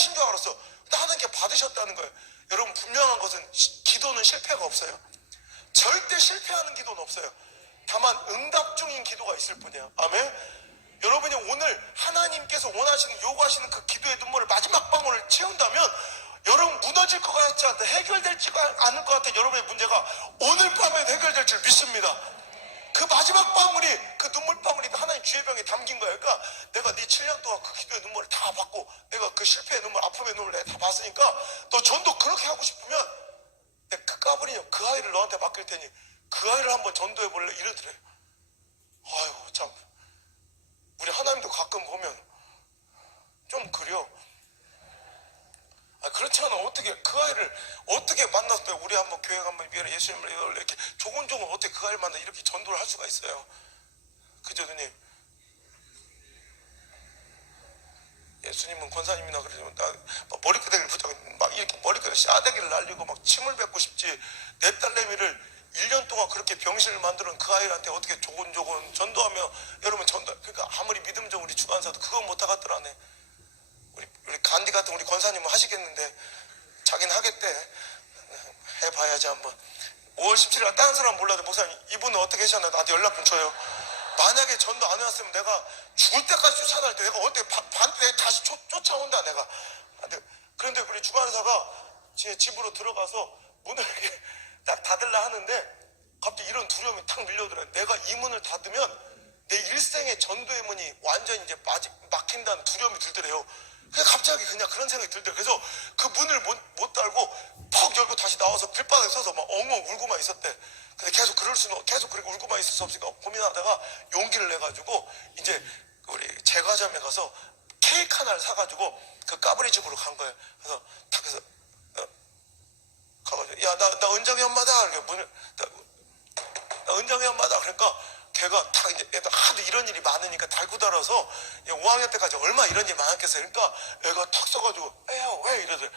받으신 줄 알았어. 근데 하나님께 받으셨다는 거예요. 여러분, 분명한 것은 기도는 실패가 없어요. 절대 실패하는 기도는 없어요. 다만 응답 중인 기도가 있을 뿐이에요. 아멘. 여러분이 오늘 하나님께서 원하시는, 요구하시는 그 기도의 눈물을 마지막 방울을 채운다면 여러분 무너질 것 같지 않다, 해결되지 않을 것 같은 여러분의 문제가 오늘 밤에 해결될 줄 믿습니다. 그 마지막 방울이, 그 눈물방울이 하나님 주의 병에 담긴 거예요. 그러니까 내가 네 7년 동안 그 기도의 눈물을 다 받고 내가 그 실패의 눈물, 아픔의 눈물을 내가 다 봤으니까 너 전도 그렇게 하고 싶으면 내가 그 까불이냐, 그 아이를 너한테 맡길 테니 그 아이를 한번 전도해 볼래? 이러더래. 아이고 참, 우리 하나님도 가끔 보면 좀 그려. 그렇지 않아. 어떻게 그 아이를 어떻게 만났어요? 우리 한번 교회 한번 미안해 예수님을 이렇게 조곤조곤 어떻게 그 아이를 만나 이렇게 전도를 할 수가 있어요? 그죠, 누님? 예수님은 권사님이나 그러지만 나 머리끄댕이를 붙잡고 막 이렇게 머리끄댕이 싸대기를 날리고 막 침을 뱉고 싶지, 내 딸내미를 1년 동안 그렇게 병실을 만드는 그 아이한테 어떻게 조곤조곤 전도하며, 여러분 전도, 그러니까 아무리 믿음적 우리 주관사도 그건 못하겠더라네. 우리 간디 같은 우리 권사님은 하시겠는데 자기는 하겠대. 해봐야지 한번. 5월 17일 다른 사람 몰라도 목사님 이분은 어떻게 하셨나 나한테 연락 좀 줘요. 만약에 전도 안 해왔으면 내가 죽을 때까지 쫓아날 때 내가 어떻게 반대 다시 쫓아온다 내가. 그런데 우리 주관사가 제 집으로 들어가서 문을 이렇게 딱 닫으려 하는데 갑자기 이런 두려움이 탁 밀려들어요. 내가 이 문을 닫으면 내 일생의 전도의 문이 완전히 이제 막힌다는 두려움이 들더래요. 그냥 갑자기 그냥 그런 생각이 들더래요. 그래서 그 문을 못 달고 퍽 열고 다시 나와서 길바닥에 서서 막 엉엉 울고만 있었대. 근데 계속 그렇게 울고만 있을 수 없으니까 고민하다가 용기를 내가지고 이제 우리 제과점에 가서 케이크 하나를 사가지고 그 까불이 집으로 간 거예요. 그래서 탁 해서 가가지고 야 나 은정이 엄마다. 이렇게 문을 나 은정이 엄마다. 그러니까 걔가 탁 이제 애가 하도 이런 일이 많으니까 달고 달아서 5학년 때까지 얼마 이런 일이 많았겠어요. 그러니까 애가 탁 써가지고 에요 왜 이러더래.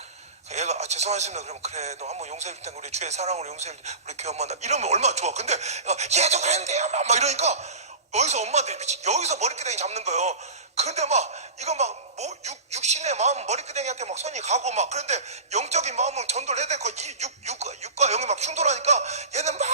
얘가 죄송하십니다. 그러면 그래 너 한번 용서해 줄 테니까 우리 주의 사랑으로 용서해 줄 우리 교회 엄마 나 이러면 얼마나 좋아. 근데 얘도 그랬는데요 막 이러니까 여기서 엄마들이 여기서 머리끄댕이 잡는 거예요. 근데 막 이거 막 뭐 육신의 마음 머리끄댕이한테 막 손이 가고 막, 그런데 영적인 마음은 전도를 해야 되고 이 육과 영이 막 충돌하니까 얘는 막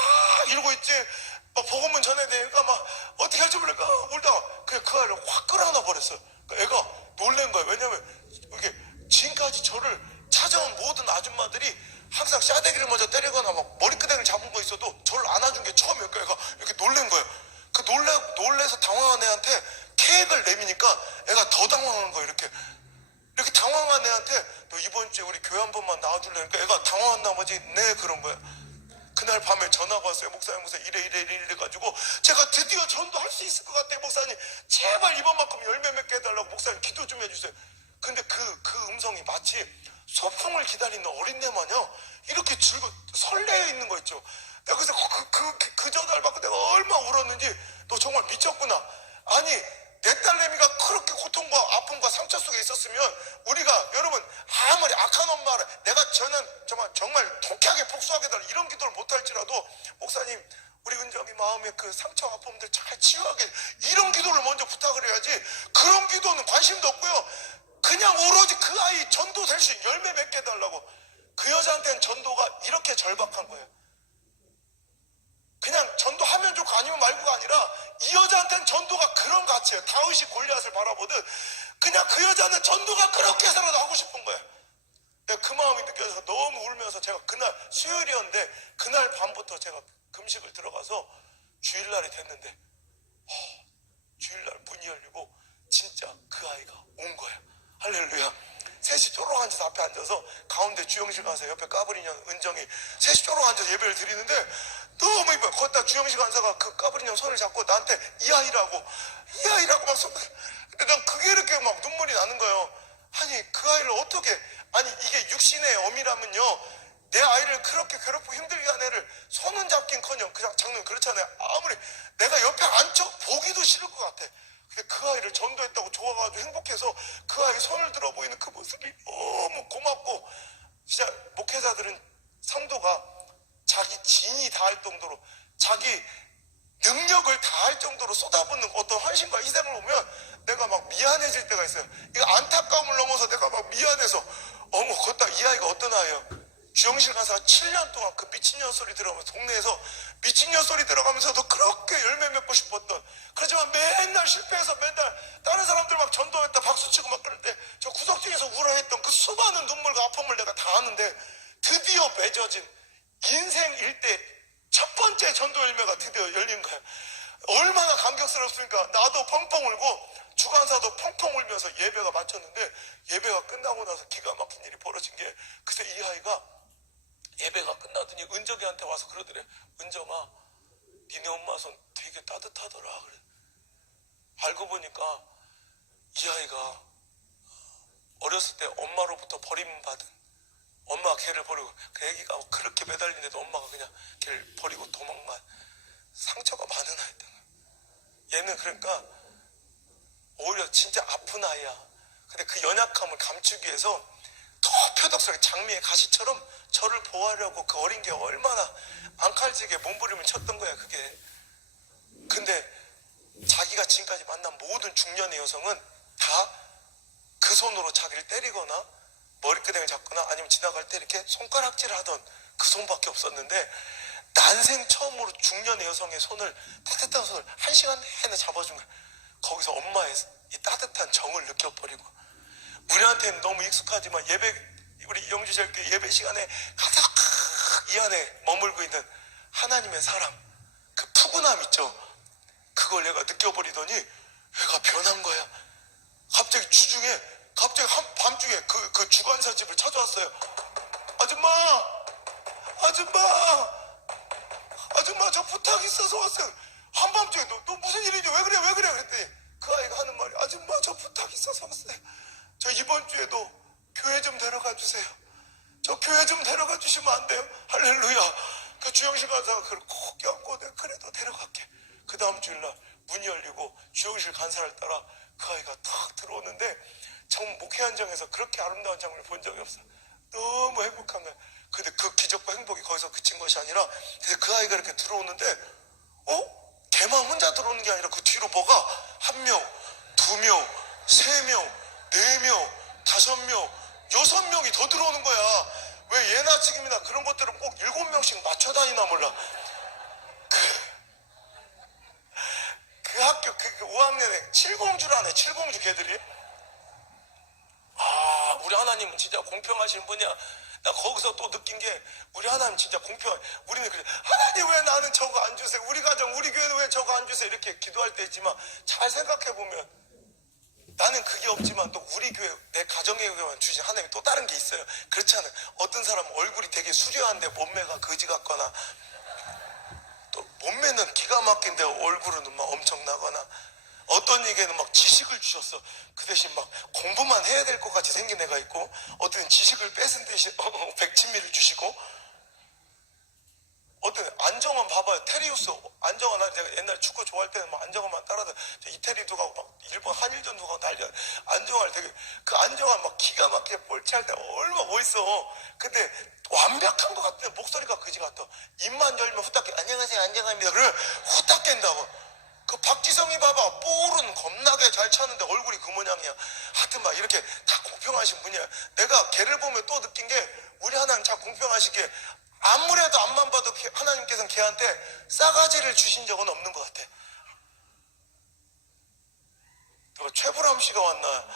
이러고 있지. 막 복음은 전해야 되니까 막 어떻게 할지 모르니까 울다가 그냥 그 아이를 확 끌어안아 버렸어요. 그러니까 애가 놀란 거예요. 왜냐면 이게 지금까지 저를 찾아온 모든 아줌마들이 항상 싸대기를 먼저 때리거나 막 머리끄댕이를 잡은 거 있어도 저를 안아준 게 처음이에요. 그러니까 애가 이렇게 놀란 거예요. 그 놀래서 당황한 애한테 케이크를 내미니까 애가 더 당황한 거예요. 이렇게 당황한 애한테 너 이번 주에 우리 교회 한 번만 나와줄래? 그러니까 애가 당황한 나머지 네 그런 거예요. 그날 밤에 전화가 왔어요. 목사님 이래 가지고 제가 드디어 전도할 수 있을 것 같아요. 목사님 제발 이번만큼 열매 맺게 해달라고 목사님 기도 좀 해주세요. 근데 그 음성이 마치 소풍을 기다리는 어린애 마냥 이렇게 설레어 있는 거 있죠. 내가 그래서 그 전화를 받고 내가 얼마나 울었는지. 너 정말 미쳤구나. 아니 내 딸내미가 그렇게 고통과 아픔과 상처 속에 있었으면 우리가, 여러분 아무리 악한 엄마를 내가 정말 독하게 복수하게 달라 이런 기도를 못할지라도 목사님 우리 은정이 마음의 그 상처 아픔들 잘 치유하게 이런 기도를 먼저 부탁을 해야지. 그런 기도는 관심도 없고요. 그냥 오로지 그 아이 전도될 수 있는 열매 맺게 해달라고. 그 여자한테는 전도가 이렇게 절박한 거예요. 그냥 전도하면 좋고 아니면 말고가 아니라 이 여자한테는 전도가 그런 가치예요. 다윗이 골리앗을 바라보듯 그냥 그 여자는 전도가 그렇게 해서라도 하고 싶은 거예요. 내가 그 마음이 느껴져서 너무 울면서 제가 그날 수요일이었는데 그날 밤부터 제가 금식을 들어가서 주일날이 됐는데 주일날 문이 열리고 진짜 그 아이가 온 거예요. 할렐루야. 셋이 쪼록 앉아서 앞에 앉아서 가운데 주영실 가서 옆에 까불이년 은정이 셋이 쪼록 앉아서 예배를 드리는데 너무 이뻐요. 거기다 주영실 간사가 그 까불이년 손을 잡고 나한테 이 아이라고 막 근데 난 그게 이렇게 막 눈물이 나는 거예요. 아니 그 아이를 어떻게, 아니 이게 육신의 엄이라면요 내 아이를 그렇게 괴롭고 힘들게 한 애를 손은 잡긴커녕 그냥 장면 그렇잖아요. 아무리 내가 옆에 앉혀 보기도 싫을 것 같아. 근데 그 아이를 전도했다고 좋아가지고 행복해서 그 아이 손을 들어 보이는 그 모습이 너무 고맙고, 진짜 목회자들은 성도가 자기 진이 다할 정도로 자기 능력을 다할 정도로 쏟아붓는 어떤 헌신과 희생을 보면 내가 막 미안해질 때가 있어요. 이거 안타까움을 넘어서 내가 막 이 안에서 어머 걷다 이 아이가 어떤 아이예요? 주영실 간사가 7년 동안 그 미친년 소리 들어가면서 동네에서 미친년 소리 들어가면서도 그렇게 열매 맺고 싶었던, 그렇지만 맨날 실패해서 맨날 다른 사람들 막 전도했다 박수치고 막 그럴 때 저 구석진에서 울어했던 그 수많은 눈물과 아픔을 내가 다 아는데, 드디어 맺어진 인생 일대 첫 번째 전도 열매가 드디어 열린 거야. 얼마나 감격스럽습니까? 나도 펑펑 울고 주간사도 펑펑 울면서 예배가 마쳤는데, 예배가 끝나고 나서 기가 막힌 일이 벌어진 게, 그새 이 아이가 예배가 끝나더니 은정이한테 와서 그러더래. 은정아, 니네 엄마 손 되게 따뜻하더라. 그래. 알고 보니까 이 아이가 어렸을 때 엄마로부터 버림받은, 엄마가 걔를 버리고, 그 애기가 그렇게 매달리는데도 엄마가 그냥 걔를 버리고 도망간 상처가 많은 아이다. 얘는 그러니까 오히려 진짜 아픈 아이야. 근데 그 연약함을 감추기 위해서 더 표독스럽게 장미의 가시처럼 저를 보호하려고 그 어린 게 얼마나 앙칼지게 몸부림을 쳤던 거야 그게. 근데 자기가 지금까지 만난 모든 중년의 여성은 다 그 손으로 자기를 때리거나 머리끄댕이를 잡거나 아니면 지나갈 때 이렇게 손가락질을 하던 그 손밖에 없었는데, 난생 처음으로 중년의 여성의 손을, 따뜻한 손을 1시간 내내 잡아준 거야. 거기서 엄마의 이 따뜻한 정을 느껴버리고, 우리한테는 너무 익숙하지만 우리 영주제일교회 예배 시간에 가득 이 안에 머물고 있는 하나님의 사람, 그 푸근함 있죠. 그걸 내가 느껴버리더니 애가 변한 거야. 갑자기 주중에, 갑자기 밤중에 그 주간사 집을 찾아왔어요. 아줌마 저 부탁 있어서 왔어요. 한밤중에 너 무슨 일이니? 왜 그래? 그랬더니 그 아이가 하는 말이, 아줌마 저 부탁 있어서 왔어요. 저 이번 주에도 교회 좀 데려가 주세요. 저 교회 좀 데려가 주시면 안 돼요? 할렐루야. 그 주영실 간사가 그걸 콕 껴안고, 내가 그래도 데려갈게. 그 다음 주일날 문이 열리고 주영실 간사를 따라 그 아이가 탁 들어오는데, 정 목회 현장에서 그렇게 아름다운 장면을 본 적이 없어. 너무 행복한 거야. 근데 그 기적과 행복이 거기서 그친 것이 아니라, 근데 그 아이가 이렇게 들어오는데, 걔만 혼자 들어오는 게 아니라 그 뒤로 뭐가 1명, 2명, 3명, 4명, 5명, 6명이 더 들어오는 거야. 왜 예나 지금이나 그런 것들은 꼭 7명씩 맞춰 다니나 몰라. 그 학교 그 5학년에 7공주라네. 7공주 걔들이. 우리 하나님은 진짜 공평하신 분이야. 나 거기서 또 느낀 게, 우리 하나님 진짜 공평해. 우리는 그래, 하나님 왜 나는 저거 안 주세요? 우리 가정, 우리 교회는 왜 저거 안 주세요? 이렇게 기도할 때 있지만, 잘 생각해보면 나는 그게 없지만 또 우리 교회, 내 가정의 교회만 주신 하나님이 또 다른 게 있어요. 그렇지 않아요? 어떤 사람은 얼굴이 되게 수려한데 몸매가 거지 같거나, 또 몸매는 기가 막힌데 얼굴은 막 엄청나거나, 어떤 얘기에는 막 지식을 주셨어. 그 대신 막 공부만 해야 될 것 같이 생긴 애가 있고, 어떤 지식을 뺏은 대신 백치미를 주시고, 어떤 안정환 봐봐요. 테리우스 안정환, 제가 옛날 축구 좋아할 때는 막 안정환만 따라다 이태리도 가고 막 일본 한일전도 가고 난리야. 안정환 되게, 그 안정환 막 기가 막히게 볼치할 때 얼마나 멋있어. 근데 완벽한 것 같은데 목소리가 그지 같아. 입만 열면 후딱 깨. 안녕하세요 안정환입니다. 그래 후딱 깬다고. 그 박지성이 봐봐. 볼은 겁나게 잘 차는데 얼굴이 그 모양이야. 하여튼 막 이렇게 다 공평하신 분이야. 내가 걔를 보면 또 느낀 게, 우리 하나님 참 공평하시게, 아무래도 앞만 봐도 하나님께서는 걔한테 싸가지를 주신 적은 없는 것 같아. 누가 최불암 씨가 왔나?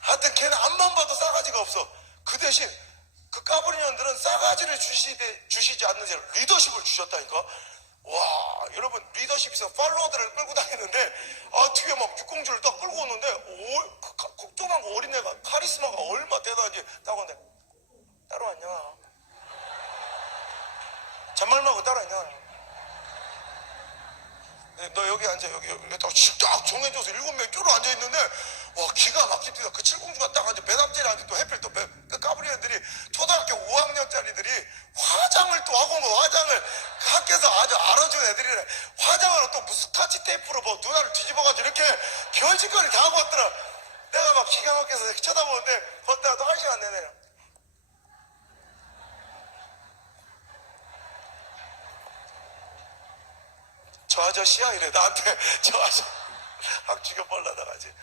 하여튼 걔는 앞만 봐도 싸가지가 없어. 그 대신 그 까불이년들은 싸가지를 주시지 않는 제 리더십을 주셨다니까. 와, 여러분, 리더십에서 팔로워들을 끌고 다니는데, 뒤에 막 육공주를 딱 끌고 오는데, 그 조그만 어린애가 카리스마가 얼마 대단한지 딱 오는데, 따라왔냐? 잔말 말고 따라왔냐? 너 여기 앉아. 여기 딱 정해줘서 7명이 쪼로 앉아있는데, 와, 기가 막힙니다. 그 7공주가 딱 앉아. 맨 앞자리에 앉아. 또 해필 또 그 까불이 애들이, 초등학교 5학년짜리들이 화장을 또 하고, 뭐 화장을 그 학교에서 아주 알아준 애들이래. 화장을 또 무슨 스카치 테이프로 뭐 눈알을 뒤집어가지고 이렇게 결짓거리 다 하고 왔더라. 내가 막 기가 막혀서 이렇게 쳐다보는데, 걷다가 또 1시간 내내 저 아저씨야 이래 나한테. 저 아저씨 확 죽여버리려다가지.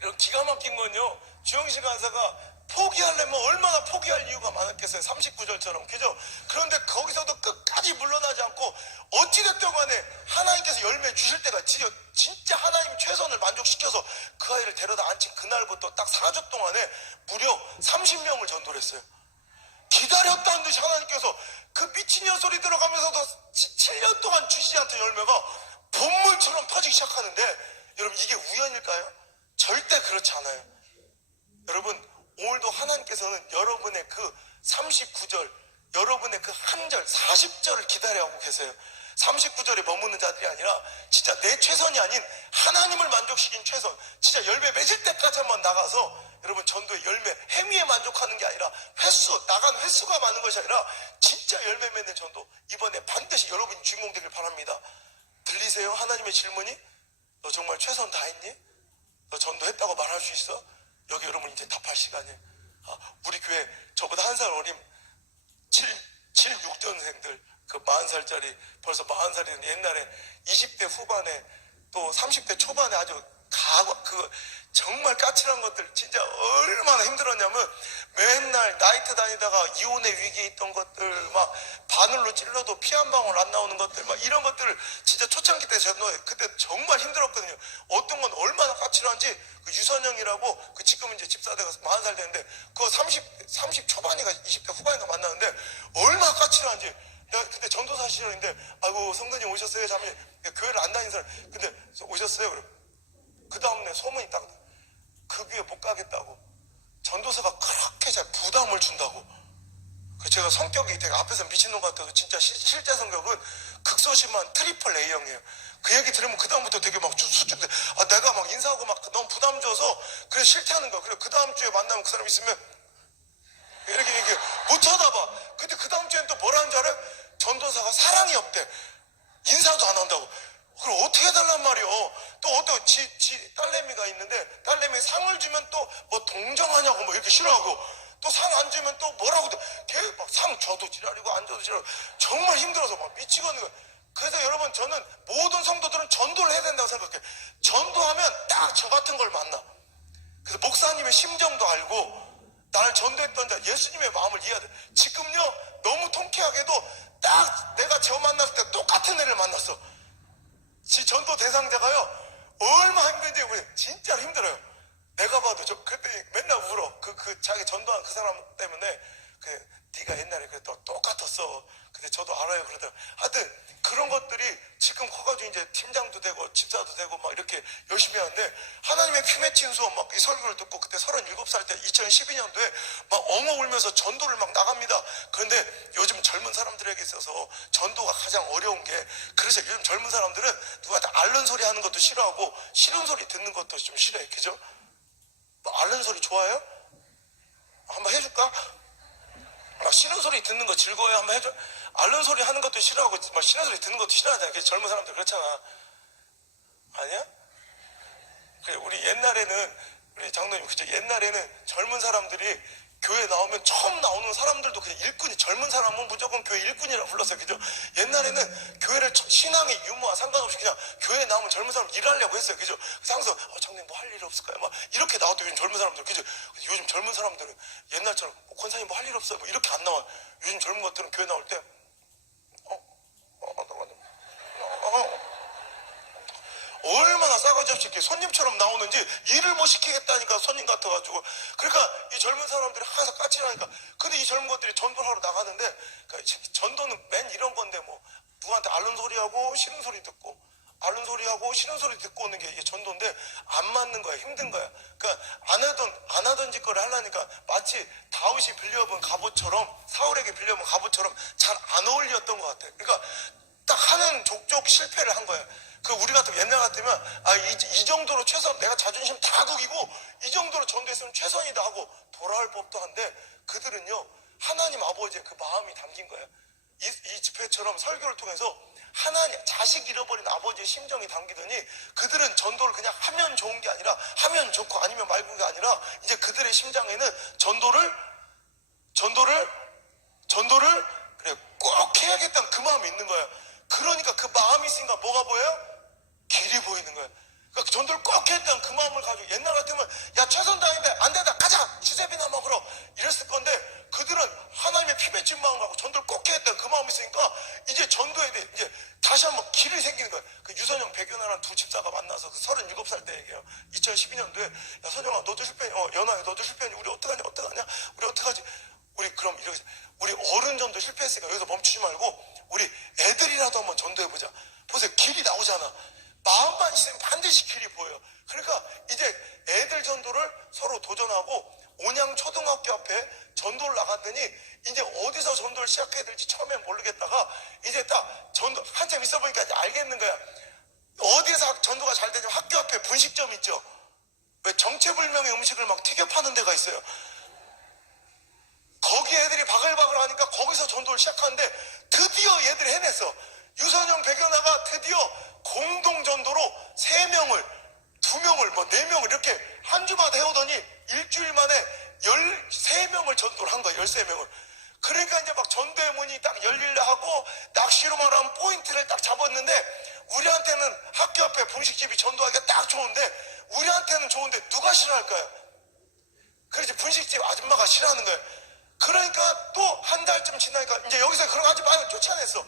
이런 기가 막힌 건요, 주영식 간사가 포기하려면 얼마나 포기할 이유가 많았겠어요. 39절처럼. 그죠? 그런데 거기서도 끝까지 물러나지 않고 어찌됐든 간에 하나님께서 열매 주실 때가 진짜 하나님 최선을 만족시켜서 그 아이를 데려다 앉힌 그날부터 딱 4주 동안에 무려 30명을 전도를 했어요. 기다렸다는 듯이 하나님께서 그 미친년 소리 들어가면서도 7년 동안 주시지 않던 열매가 본물처럼 터지기 시작하는데, 여러분 이게 우연일까요? 절대 그렇지 않아요. 여러분 오늘도 하나님께서는 여러분의 그 39절, 여러분의 그 한 절, 40절을 기다려하고 계세요. 39절에 머무는 자들이 아니라 진짜 내 최선이 아닌 하나님을 만족시킨 최선, 진짜 열매 맺을 때까지 한번 나가서 여러분 전도의 열매, 행위에 만족하는 게 아니라 나간 횟수가 많은 것이 아니라 진짜 열매 맺는 전도, 이번에 반드시 여러분이 주인공 되길 바랍니다. 들리세요? 하나님의 질문이? 너 정말 최선 다했니? 너 전도했다고 말할 수 있어? 여기 여러분 이제 답할 시간이에요. 우리 교회 저보다 한 살 어린 6년생들, 그 40살짜리, 벌써 40살이는 옛날에 20대 후반에 또 30대 초반에 아주 정말 까칠한 것들 진짜 얼마나 힘들었냐면, 맨날 나이트 다니다가 이혼의 위기에 있던 것들, 막 바늘로 찔러도 피 한 방울 안 나오는 것들, 막 이런 것들을 진짜 초창기 때 그때 정말 힘들었거든요. 어떤 건 얼마나 까칠한지, 그 유선영이라고, 그 지금 이제 집사대가 40살 됐는데 그거 30 초반인가 20대 후반인가 만나는데 얼마나 까칠한지. 내가 그때 전도사 시절인데, 아이고 성도님 오셨어요? 잠시 교회를 안 다니는 사람, 근데 오셨어요? 그래. 그 다음날 소문이 딱, 그 교회 못 가겠다고, 전도사가 그렇게 잘 부담을 준다고. 제가 성격이 되게 앞에서 미친놈 같아서 진짜 실제 성격은 극소심한 트리플 A형이에요. 그 얘기 들으면 그 다음부터 되게 막 수축돼. 내가 막 인사하고 막 너무 부담 줘서 그래 싫다는 거야. 그래 그 다음 주에 만나면 그 사람 있으면 이렇게 못 쳐다봐. 근데 그 다음 주엔 또 뭐라는 줄 알아요? 전도사가 사랑이 없대. 인사도 안 한다고. 그걸 어떻게 해달란 말이요. 또 어떤 지 딸내미가 있는데, 딸내미 상을 주면 또 뭐 동정하냐고 뭐 이렇게 싫어하고, 또 상 안 주면 또 뭐라고, 걔 막 상 줘도 지랄이고 안 줘도 지랄이고, 정말 힘들어서 막 미치겠는 거예요. 그래서 여러분 저는 모든 성도들은 전도를 해야 된다고 생각해요. 전도하면 딱 저 같은 걸 만나. 그래서 목사님의 심정도 알고, 나를 전도했던 자 예수님의 마음을 이해해야 돼. 지금요 너무 통쾌하게도 딱 내가 저 만났을 때 똑같은 애를 만났어. 전도 대상자가요 얼마나 힘든지 진짜 힘들어요. 내가 봐도 저 그때 맨날 울어. 자기 전도한 그 사람 때문에. 네가 옛날에 그랬던 똑같았어. 근데 저도 알아요. 그러더라고요. 하여튼 그런 것들이 지금 커가지고 이제 팀장도 되고 집사도 되고 막 이렇게 열심히 하는데, 하나님의 피 맺힌 수업 막 이 설교를 듣고, 그때 37살 때 2012년도에 막 엉엉 울면서 전도를 막 나갑니다. 그런데 요즘 젊은 사람들에게 있어서 전도가 가장 어려운 게, 그래서 요즘 젊은 사람들은 누구한테 앓는 소리 하는 것도 싫어하고 싫은 소리 듣는 것도 좀 싫어해. 그죠? 뭐 앓는 소리 좋아해요? 한번 해줄까? 싫은 소리 듣는 거 즐거워요? 한번 해줘. 앓는 소리 하는 것도 싫어하고 막 싫은 소리 듣는 것도 싫어하잖아. 그래서 젊은 사람들 그렇잖아. 아니야? 그래, 우리 장로님, 그죠? 옛날에는 젊은 사람들이 교회 나오면 처음 나오는 사람들도 그냥 일꾼이, 젊은 사람은 무조건 교회 일꾼이라고 불렀어요. 그죠? 옛날에는 교회를 신앙의 유무와 상관없이 그냥 교회에 나오면 젊은 사람 일하려고 했어요. 그죠? 그래서 항상 장로님 뭐 할 일 없을까요? 막 이렇게 나왔던 요즘 젊은 사람들. 그죠? 요즘 젊은 사람들은 옛날처럼 권사님 뭐 할 일 없어요? 뭐 이렇게 안 나와. 요즘 젊은 것들은 교회 나올 때 얼마나 싸가지 없이 이렇게 손님처럼 나오는지, 일을 못 시키겠다니까 손님 같아가지고. 그러니까 이 젊은 사람들이 항상 까칠하니까. 근데 이 젊은 것들이 전도를 하러 나가는데, 그러니까 전도는 맨 이런 건데, 뭐 누구한테 앓는 소리하고 싫은 소리 듣고, 앓는 소리하고 싫은 소리 듣고 오는 게 이게 전도인데, 안 맞는 거야. 힘든 거야. 그러니까 안 하던 짓거리를 하려니까 마치 다윗이 빌려본 갑옷처럼, 사울에게 빌려본 갑옷처럼 잘 안 어울렸던 것 같아. 그러니까 딱 하는 족족 실패를 한 거야. 우리 같으면, 옛날 같으면 이 정도로 최선, 내가 자존심 다 구기고 이 정도로 전도했으면 최선이다 하고 돌아올 법도 한데, 그들은요 하나님 아버지의 그 마음이 담긴 거예요. 이 집회처럼 설교를 통해서 하나님, 자식 잃어버린 아버지의 심정이 담기더니, 그들은 전도를 그냥 하면 좋은 게 아니라 하면 좋고 아니면 말고가 아니라, 이제 그들의 심장에는 전도를 그래 꼭 해야겠다는 그 마음이 있는 거예요. 그러니까 그 마음이 있으니까 뭐가 보여요? 길이 보이는 거예요. 그 전도를 꼭 했던 그 마음을 가지고 옛날 같으면 야 최선 다했는데 안 된다 가자 주세비나 먹으러 이랬을 건데 그들은 하나님의 피 맺힌 마음 갖고 전도를 꼭 했던 그 마음이 있으니까 이제 전도에 대해 이제 다시 한번 길이 생기는 거예요. 그 유선영 백연아라는 두 집사가 만나서 그 37살 때 얘기해요. 2012년도에 야 선영아 너도 실패 연아야 너도 실패하니 우리 어떡하냐 우리 어떡하지 우리 그럼 이렇게 우리 어른 전도 실패했으니까 여기서 멈추지 말고 우리 애들이라도 한번 전도해보자. 보세요 길이 나오잖아. 마음만 있으면 반드시 길이 보여요. 그러니까 이제 애들 전도를 서로 도전하고 온양 초등학교 앞에 전도를 나갔더니 이제 어디서 전도를 시작해야 될지 처음엔 모르겠다가 이제 딱 전도 한참 있어 보니까 이제 알겠는 거야. 어디에서 전도가 잘 되냐면 학교 앞에 분식점 있죠. 왜 정체불명의 음식을 막 튀겨 파는 데가 있어요. 거기 애들이 바글바글 하니까 거기서 전도를 시작하는데 드디어 얘들이 해냈어. 유선영 백연아가 드디어 공동전도로 3명을 2명을 뭐 4명을 이렇게 한 주마다 해오더니 일주일 만에 13명을 전도를 한 거야. 13명을. 그러니까 이제 막 전도의 문이 딱 열리려 하고 낚시로 말하면 포인트를 딱 잡았는데 우리한테는 학교 앞에 분식집이 전도하기가 딱 좋은데 우리한테는 좋은데 누가 싫어할까요? 그렇지 분식집 아줌마가 싫어하는 거예요. 그러니까 또 한 달쯤 지나니까 이제 여기서 그런 거 하지 마요 쫓아냈어.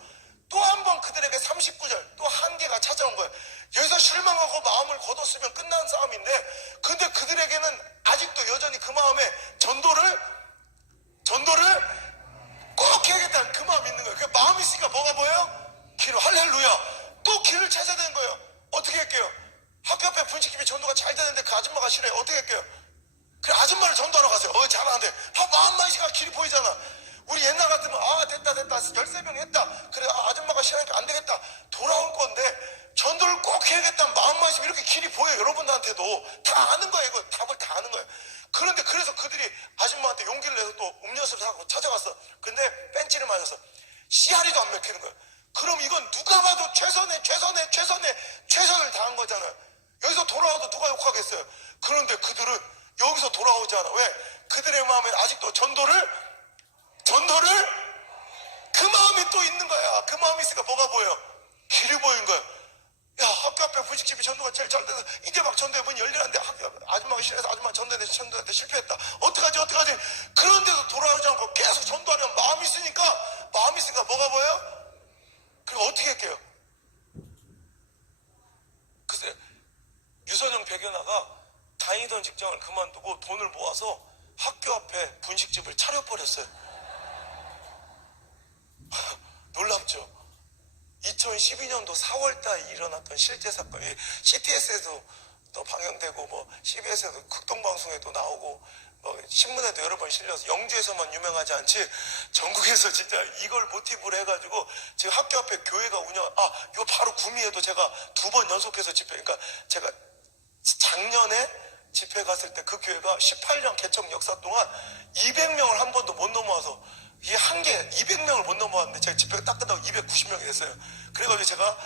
또 한 번 그들에게 39절 또 한계가 찾아온 거예요. 여기서 실망하고 마음을 걷었으면 끝난 싸움인데 근데 그들에게는 아직도 여전히 그 마음에 전도를 꼭 해야겠다는 그 마음이 있는 거예요. 그 마음이 있으니까 뭐가 보여요? 길 할렐루야. 또 길을 찾아야 되는 거예요. 어떻게 할게요? 학교 앞에 분식집이 전도가 잘 되는데 그 아줌마가 싫어요. 어떻게 할게요? 그래 아줌마를 전도하러 가세요. 잘하는데 마음만 있으니까 길이 보이잖아. 우리 옛날 같으면 됐다 13명 했다. 그래 아줌마가 싫으니까 안 되겠다. 돌아올 건데 전도를 꼭 해야겠다는 마음만 있으면 이렇게 길이 보여요. 여러분들한테도 다 아는 거예요. 이거 답을 다 아는 거예요. 그런데 그래서 그들이 아줌마한테 용기를 내서 또 음료수를 사고 찾아갔어. 근데 벤치를 맞아서 씨알이도 안 맥히는 거예요. 그럼 이건 누가 봐도 최선을 다한 거잖아요. 여기서 돌아와도 누가 욕하겠어요. 그런데 그들은 여기서 돌아오지 않아. 왜? 그들의 마음에 아직도 전도를 그 마음이 또 있는 거야. 그 마음이 있으니까 뭐가 보여? 길이 보이는 거야. 야 학교 앞에 분식집이 전도가 제일 잘 돼서 이제 막 전도의 문이 열리는데 아줌마가 싫어서 아줌마 전도한테 실패했다. 어떡하지? 그런데도 돌아오지 않고 계속 전도하려면 마음이 있으니까 뭐가 보여요? 그럼 어떻게 할게요? 글쎄 유선영 백연아가 다니던 직장을 그만두고 돈을 모아서 학교 앞에 분식집을 차려버렸어요. 놀랍죠? 2012년도 4월달에 일어났던 실제 사건이 CTS에도 또 방영되고 뭐 CBS에도 극동방송에도 나오고 신문에도 여러 번 실려서 영주에서만 유명하지 않지 전국에서 진짜 이걸 모티브로 해가지고 지금 학교 앞에 교회가 요 바로 구미에도 제가 2번 연속해서 집회 그러니까 제가 작년에 집회 갔을 때 그 교회가 18년 개척 역사 동안 200명을 한 번도 못 넘어와서 이게 한계 200명을 못 넘어왔는데 제가 집회가 딱 끝나고 290명이 됐어요. 그래가지고 제가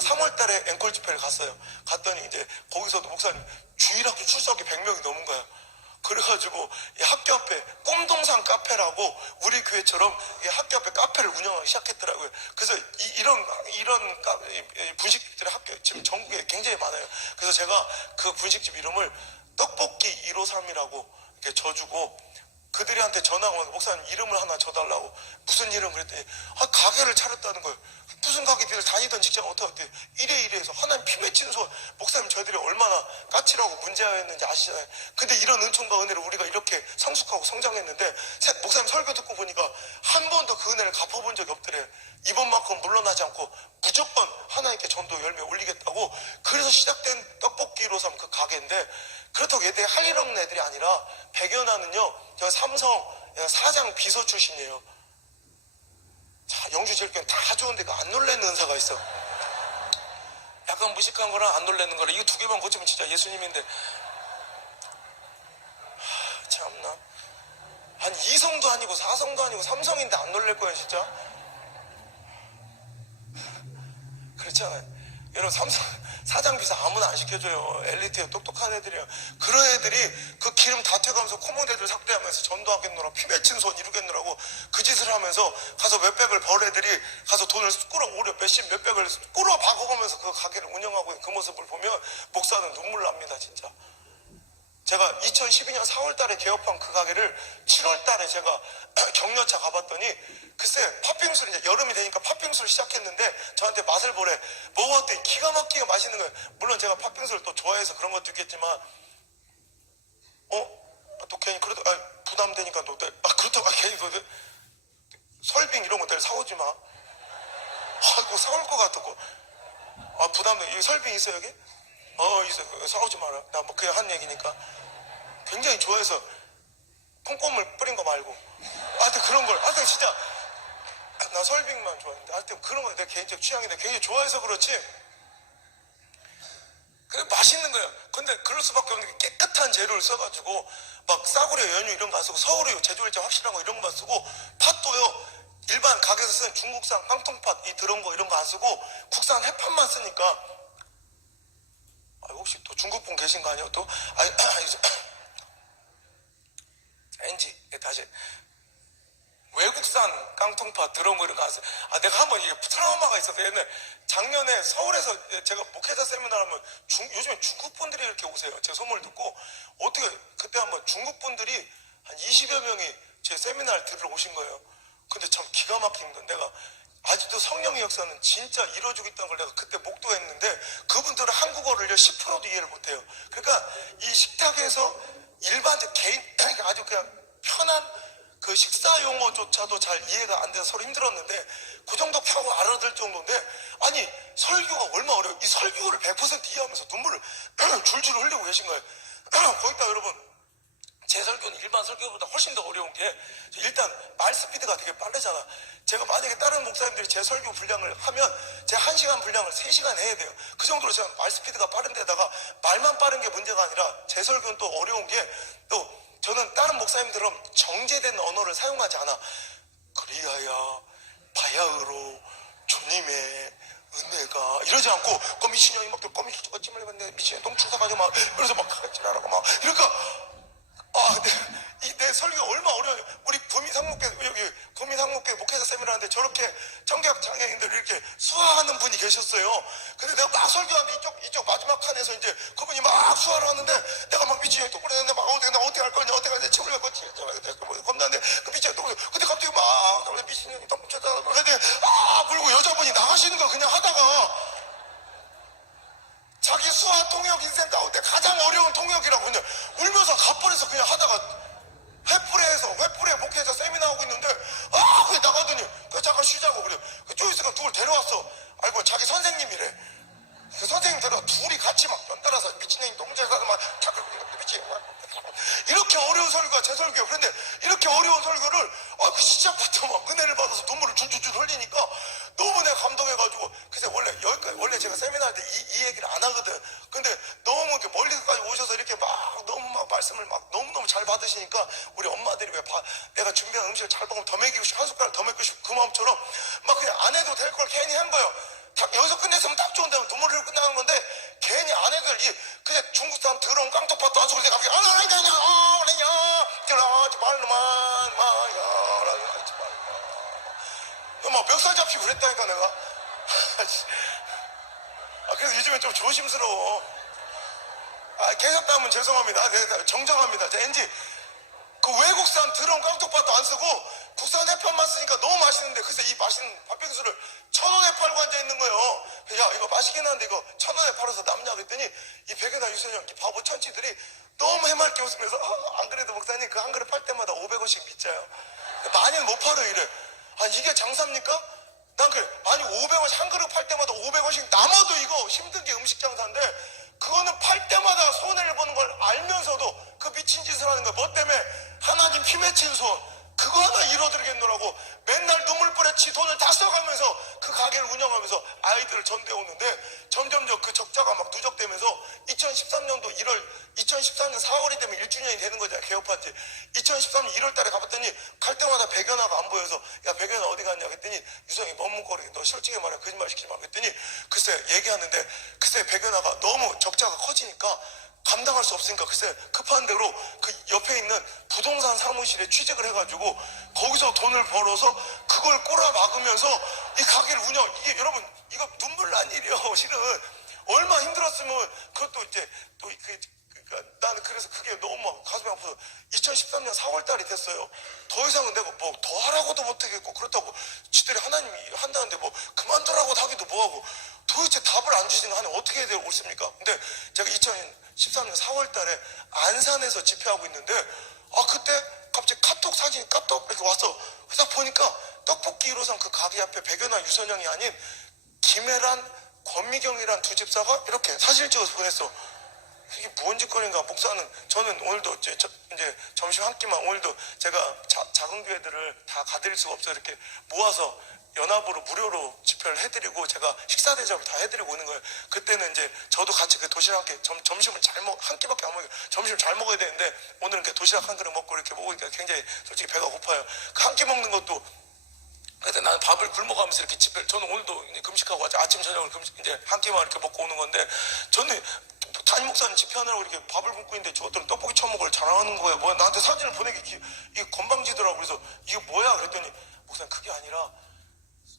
3월 달에 앵콜 집회를 갔어요. 갔더니 이제 거기서도 목사님 주일학교 출석이 100명이 넘은 거야. 그래가지고 이 학교 앞에 꼼동산 카페라고 우리 교회처럼 이 학교 앞에 카페를 운영하기 시작했더라고요. 그래서 이런 분식집들의 학교 지금 전국에 굉장히 많아요. 그래서 제가 그 분식집 이름을 떡볶이 153이라고 이렇게 줘주고 그들한테 전화가 와서 목사님 이름을 하나 줘달라고. 무슨 이름 그랬더니 가게를 차렸다는 거예요. 무슨 가게들 다니던 직장 어떻게 할때 이래서 하나님 피 맺히는 소원. 목사님 저희들이 얼마나 까칠하고 문제였는지 아시잖아요. 근데 이런 은총과 은혜를 우리가 이렇게 성숙하고 성장했는데 목사님 설교 듣고 보니까 한 번도 그 은혜를 갚아본 적이 없더래. 이번만큼 물러나지 않고 무조건 하나님께 전도 열매 올리겠다고. 그래서 시작된 떡볶이 153 그 가게인데 그렇다고 얘들이 할 일 없는 애들이 아니라 백연아는요 제가 삼성 사장 비서 출신이에요. 자, 영주 제일교회 다 좋은데 그 안 놀래는 은사가 있어. 약간 무식한 거랑 안 놀래는 거랑 이거 2개만 고치면 진짜 예수님인데. 참나. 한 2성도 아니고 4성도 아니고 3성인데 안 놀랄 거야 진짜. 그렇잖아요. 여러분 삼성 사장 비서 아무나 안 시켜줘요. 엘리트에 똑똑한 애들이야. 그런 애들이 그 기름 다 튀어가면서 코모대들 삭대하면서 전도하겠노라 피 맺힌 손 이루겠노라고 그 짓을 하면서 가서 몇백을 벌 애들이 가서 돈을 오려 몇백을 꾸러 박아가면서 그 가게를 운영하고 있는 그 모습을 보면 목사는 눈물 납니다. 진짜. 제가 2012년 4월 달에 개업한 그 가게를 7월 달에 제가 격려차 가봤더니 글쎄 팥빙수를 이제 여름이 되니까 팥빙수를 시작했는데 저한테 맛을 보래. 먹어봤더니 기가 막히게 맛있는 거예요. 물론 제가 팥빙수를 또 좋아해서 그런 것도 있겠지만 또 괜히 그래도 부담되니까 또 그렇다고 괜히 설빙 이런 것들 사오지 마. 그거 사올 것 같았고 부담돼. 여기 설빙 있어 여기? 있어. 사오지 마라. 나 뭐 그냥 한 얘기니까. 굉장히 좋아해서 콩고물 뿌린 거 말고 하여튼 그런 걸 하여튼 진짜 나 설빙만 좋아했는데 하여튼 그런 거 내 개인적 취향인데 굉장히 좋아해서 그렇지 그래 맛있는 거예요. 근데 그럴 수밖에 없는 게 깨끗한 재료를 써가지고 막 싸구려 연유 이런 거 안 쓰고 서울의 제조일자 확실한 거 이런 거 안 쓰고 팥도요 일반 가게에서 쓰는 중국산 깡통팥 이 들어온 거 이런 거 안 쓰고 국산 해팥만 쓰니까 혹시 또 중국 분 계신 거 아니에요? 또 엔지 다시 외국산 깡통팥 들어온 거 이런 거 안 써요. 내가 한번 이게 트라우마가 있어서 옛날 작년에 서울에서 제가 목회자 세미나 하면 요즘에 중국 분들이 이렇게 오세요. 제 소문을 듣고 어떻게 그때 한번 중국 분들이 한 20여 명이 제 세미나를 들으러 오신 거예요. 근데 참 기가 막힌 건 내가 아직도 성령의 역사는 진짜 이루어지고 있다는 걸 내가 그때 목도했는데 그분들은 한국어를 10%도 이해를 못해요. 그러니까 이 식탁에서 일반적 개인 아주 그냥 편한 그 식사 용어조차도 잘 이해가 안 돼서 서로 힘들었는데 그 정도 펴고 알아들 정도인데 아니 설교가 얼마나 어려워. 이 설교를 100% 이해하면서 눈물을 줄줄 흘리고 계신 거예요. 거기다 여러분 제 설교는 일반 설교보다 훨씬 더 어려운 게 일단 말 스피드가 되게 빠르잖아. 제가 만약에 다른 목사님들이 제 설교 분량을 하면 제가 1시간 분량을 3시간 해야 돼요. 그 정도로 제가 말 스피드가 빠른 데다가 말만 빠른 게 문제가 아니라 제 설교는 또 어려운 게 또 저는 다른 목사님들은 정제된 언어를 사용하지 않아. 그리하여 바야흐로 주님의 은혜가 이러지 않고 미친년이 막 미친년이 찜을 해봤는데 미친년이 똥출사가지고 막 그래서 막 가지라라고 막 이러니까 내 설교가 얼마나 어려워요. 우리 구민상목회 목회자 세미나 하는데 저렇게 청각 장애인들 이렇게 수화하는 분이 계셨어요. 근데 내가 막 설교하는데 이쪽 마지막 칸에서 이제 그분이 막 수화를 하는데 내가 막 미치겠다 또 그랬는데 막 나 어떻게 할 거냐 어떻게 하냐 침을 갖고 겁나는데 그 미치겠다 근데 갑자기 막 미친년이 똥쳐다 그랬는데 그리고 여자분이 나가시는 거 그냥 하다가 자기 수화 통역 인생 가운데 가장 어려운 통역이라고 그냥 울면서 가버려서 그냥 하다가 회풀에 목회자 세미나 하고 있는데 그냥 나가더니 잠깐 쉬자고 그래. 그쪽에서 누굴 데려왔어. 알고 자기 선생님이래. 그 선생님 데려와 둘이 같이 막 연달아서 미친년이 똥자가 막 미친 이렇게 어려운 설교가 제 설교예요. 그런데 이렇게 어려운 설교를 그 시작부터 막 은혜를 받아서 눈물을 줄줄줄 흘리니까 너무 내가 감동해가지고 글쎄 원래 제가 세미나 할 때 이 얘기를 안 하거든. 근데 너무 이렇게 멀리까지 오셔서 이렇게 막 너무 막 말씀을 막 너무너무 잘 받으시니까 우리 엄마들이 왜 내가 준비한 음식을 잘 먹으면 더 먹이고 싶고 한 숟가락 더 먹고 싶고 그 마음처럼 막 그냥 안 해도 될 걸 괜히 한 거예요. 여기서 끝냈으면 딱 좋은데 눈물 흘리고 끝나는 건데 괜히 아내들 그냥 중국 사람 더러운 깡통팥도 안 쓰고 내가 갑자기 그러지 말로만 마야 막 멱살 잡히고 그랬다니까 내가. 그래서 요즘엔 좀 조심스러워. 계셨다면 죄송합니다. 정정합니다. 엔지 그 외국산 더러운 깡통팥도 안 쓰고 국산 해판만 쓰니까 너무 맛있는데 글쎄 이 맛있는 팥빙수를 1,000원에 팔고 앉아있는 거예요. 야 이거 맛있긴 한데 이거 1,000원에 팔아서 남냐 그랬더니 이 백연아 유선영 이 바보 천치들이 너무 해맑게 웃으면서 안 그래도 목사님 그 한 그릇 팔 때마다 500원씩 빚져요. 많이는 못 팔아요 이래. 이게 장사입니까? 난 그래. 500원씩 한 그릇 팔 때마다 500원씩 남아도 이거 힘든 게 음식 장사인데 그거는 팔 때마다 손해를 보는 걸 알면서도 그 미친 짓을 하는 거야. 뭐 때문에? 하나님 피 맺힌 손. 그 그거 하나 이뤄드리겠노라고 맨날 눈물벌에 지 돈을 다 써가면서 그 가게를 운영하면서 아이들을 전대해 오는데 점점점 그 적자가 막 누적되면서 2013년도 2014년 4월이 되면 1주년이 되는 거잖아요. 개업한 지. 2013년 1월 달에 가봤더니 갈 때마다 백연아가 안 보여서 야 백연아 어디 갔냐 했더니 유성이 머뭇거리게 너 솔직히 말해 거짓말 시키지 마 했더니 글쎄 얘기하는데 글쎄 백연아가 너무 적자가 커지니까 감당할 수 없으니까 글쎄 급한 대로 그 옆에 있는 부동산 사무실에 취직을 해가지고 거기서 돈을 벌어서 그걸 꼬라 막으면서 이 가게를 이게 여러분 이거 눈물 난 일이에요. 실은 얼마 힘들었으면 그것도 이제 또 그러니까 나는 그래서 그게 너무 가슴이 아파서 2013년 4월 달이 됐어요. 더 이상은 내가 뭐 더 하라고도 못하겠고 그렇다고 지들이 하나님이 한다는데 뭐 그만두라고도 하기도 뭐하고 도대체 답을 안 주시는 한은 어떻게 해야 되고 옳습니까? 근데 제가 2013년 4월 달에 안산에서 집회하고 있는데 그때 갑자기 카톡 사진이 까똑 이렇게 왔어. 그래서 보니까 떡볶이 1호선 그 가게 앞에 백연아 유선영이 아닌 김혜란 권미경이란 두 집사가 이렇게 사진을 찍어서 보냈어. 이게 뭔 짓거리인가. 목사는 저는 오늘도 이제 점심 한 끼만 오늘도 제가 작은 교회들을 다 가드릴 수가 없어 이렇게 모아서 연합으로 무료로 집회를 해드리고 제가 식사 대접을 다 해드리고 오는 거예요. 그때는 이제 저도 같이 그 도시락 점심을 한 끼밖에 안 먹어요. 점심을 잘 먹어야 되는데 오늘은 이렇게 도시락 한 그릇 먹고 이렇게 먹으니까 굉장히 솔직히 배가 고파요. 그 한 끼 먹는 것도 그래서 나는 밥을 굶어가면서 이렇게 집회를 저는 오늘도 이제 금식하고 아침 저녁을 이제 한 끼만 이렇게 먹고 오는 건데 저는 담임 목사님 집회하느라고 이렇게 밥을 굶고 있는데 저것들은 떡볶이 처먹을 자랑하는 거예요. 뭐야 나한테 사진을 보내기 이게 건방지더라고. 그래서 이거 뭐야 그랬더니 목사님 그게 아니라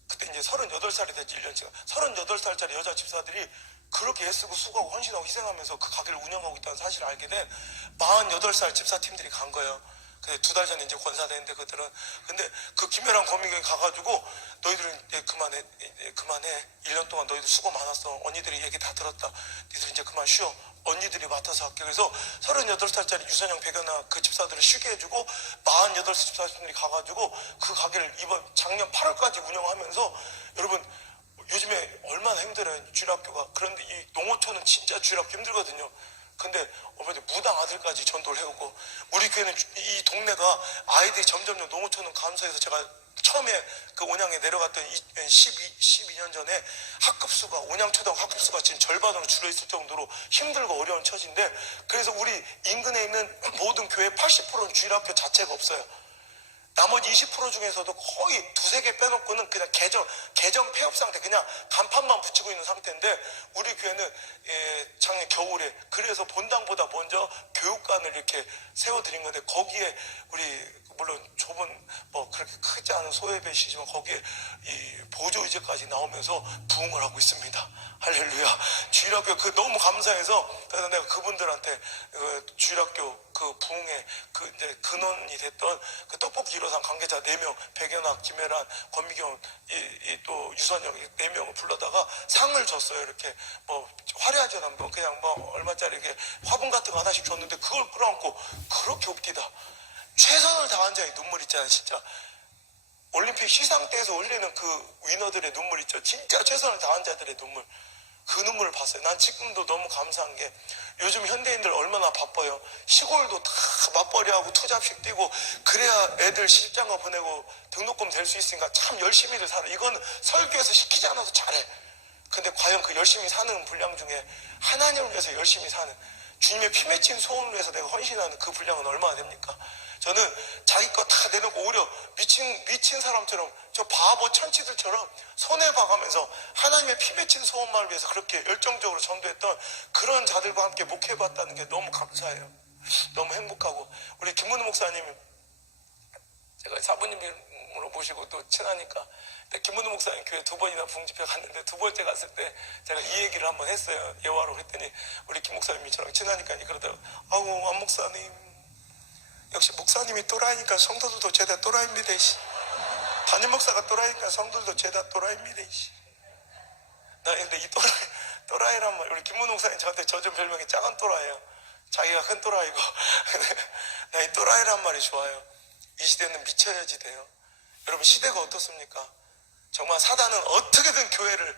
그때 이제 38살이 됐지 1년치가 38살짜리 여자 집사들이 그렇게 애쓰고 수고하고 헌신하고 희생하면서 그 가게를 운영하고 있다는 사실을 알게 된 48살 집사팀들이 간 거예요. 근데 2달 전에 이제 권사대인데 그들은 근데 그 김혜랑 검민경이 가가지고 너희들은 이제 그만해 1년 동안 너희들 수고 많았어. 언니들이 얘기 다 들었다. 너희들 이제 그만 쉬어. 언니들이 맡아서 할게. 그래서 38살짜리 유선영 백연아 그 집사들을 쉬게 해주고 48살 집사들이 가가지고 그 가게를 작년 8월까지 운영하면서 여러분 요즘에 얼마나 힘들어요 주일학교가. 그런데 이 농어촌은 진짜 주일학교 힘들거든요. 근데 무당 아들까지 전도를 해오고 우리 교회는 이 동네가 아이들이 점점 농어촌은 감소해서 제가 처음에 그 온양에 내려갔던 12년 전에 학급수가 온양초등학교 학급수가 지금 절반으로 줄어있을 정도로 힘들고 어려운 처지인데 그래서 우리 인근에 있는 모든 교회 80%는 주일학교 자체가 없어요. 나머지 20% 중에서도 거의 두세 개 빼놓고는 그냥 개정 폐업 상태, 그냥 간판만 붙이고 있는 상태인데 우리 교회는 작년 겨울에 그래서 본당보다 먼저 교육관을 이렇게 세워드린 건데 거기에 우리 물론 좁은 그렇게 크지 않은 소외배시지만 거기에 이 보조의제까지 나오면서 부흥을 하고 있습니다. 할렐루야. 주일학교 너무 감사해서 그래서 내가 그분들한테 주일학교 그 부흥의 그 이제 근원이 됐던 그 떡볶이 1호선 관계자 4명 백연아, 김혜란, 권미경, 또 유선영 4명을 불러다가 상을 줬어요. 이렇게 화려하지 않은 그냥 얼마짜리 이렇게 화분 같은 거 하나씩 줬는데 그걸 끌어안고 그렇게 웃기다. 최선을 다한 자의 눈물 있잖아요. 진짜 올림픽 시상대에서 올리는 그 위너들의 눈물 있죠. 진짜 최선을 다한 자들의 눈물. 그 눈물을 봤어요. 난 지금도 너무 감사한 게 요즘 현대인들 얼마나 바빠요. 시골도 다 맞벌이하고 투잡식 뛰고 그래야 애들 시집장가 보내고 등록금 될 수 있으니까 참 열심히들 살아. 이건 설교에서 시키지 않아도 잘해. 근데 과연 그 열심히 사는 분량 중에 하나님을 위해서 열심히 사는 주님의 피 맺힌 소원을 위해서 내가 헌신하는 그 분량은 얼마나 됩니까? 저는 자기 거 다 내놓고 오히려 미친 사람처럼 저 바보 천치들처럼 손해 봐가면서 하나님의 피 맺힌 소원만을 위해서 그렇게 열정적으로 전도했던 그런 자들과 함께 목회해봤다는 게 너무 감사해요. 너무 행복하고 우리 김문우 목사님 제가 사부님으로 모시고 또 친하니까 김문우 목사님 교회 2번이나 부흥집회 갔는데 2번째 갔을 때 제가 이 얘기를 한번 했어요. 예화로 했더니 우리 김 목사님이 저랑 친하니까 그러다가 아우 안 목사님 역시 목사님이 또라이니까 성도들도 죄다 또라이입니다. 담임 목사가 또라이니까 성도들도 죄다 또라이입니다. 나 근데 이 또라이란 말 우리 김문우 목사님 저한테 젖은 별명이 작은 또라이예요. 자기가 큰 또라이고 나 이 또라이란 말이 좋아요. 이 시대는 미쳐야지 돼요. 여러분 시대가 어떻습니까? 정말 사단은 어떻게든 교회를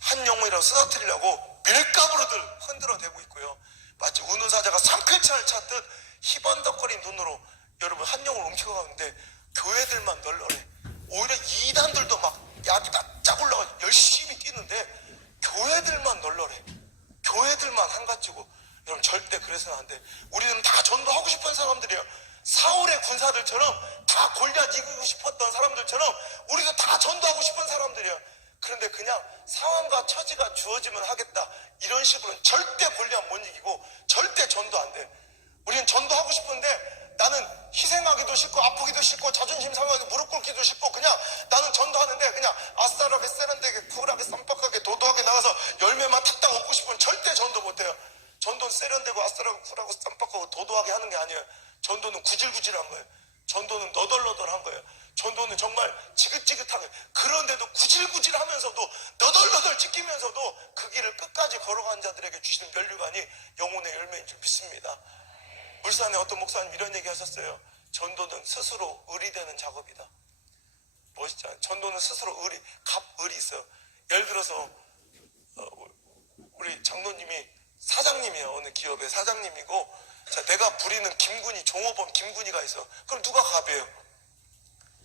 한 영혼이라고 쓰러뜨리려고 밀가부로들 흔들어대고 있고요. 마치 우는 사자가 삼킬차를 찾듯 희번덕거린 눈으로 여러분 한 영혼을 훔쳐가는데 교회들만 널널해. 오히려 이단들도 막 약이 쫙 올라가 열심히 뛰는데 교회들만 널널해. 교회들만 한가지고. 여러분 절대 그래서는 안 돼. 우리는 다 전도하고 싶은 사람들이에요. 사울의 군사들처럼 다 골리앗 이기고 싶었던 사람들처럼 우리도 다 전도하고 싶은 사람들이에요. 그런데 그냥 상황과 처지가 주어지면 하겠다 이런 식으로는 절대 골리앗 못 이기고 절대 전도 안 돼. 우리는 전도하고 싶은데 나는 희생하기도 싫고 아프기도 싫고 자존심 상하게 무릎 꿇기도 싫고 그냥 나는 전도하는데 그냥 아싸라게 세련되게 쿨하게 쌈박하게 도도하게 나가서 열매만 탁탁 얻고 싶으면 절대 전도 못해요. 전도는 세련되고 아싸라고 쿨하고 쌈박하고 도도하게 하는 게 아니에요. 전도는 구질구질한 거예요. 전도는 너덜너덜한 거예요. 전도는 정말 지긋지긋하게 그런데도 구질구질하면서도 너덜너덜 지키면서도 그 길을 끝까지 걸어간 자들에게 주시는 면류관이 영혼의 열매인 줄 믿습니다. 울산에 어떤 목사님 이런 얘기 하셨어요. 전도는 스스로 을이 되는 작업이다. 멋있잖아요. 전도는 스스로 을이 있어요. 예를 들어서 우리 장로님이 사장님이에요. 어느 기업의 사장님이고 자, 내가 부리는 김군이 종업원 김군이가 있어. 그럼 누가 갑이에요?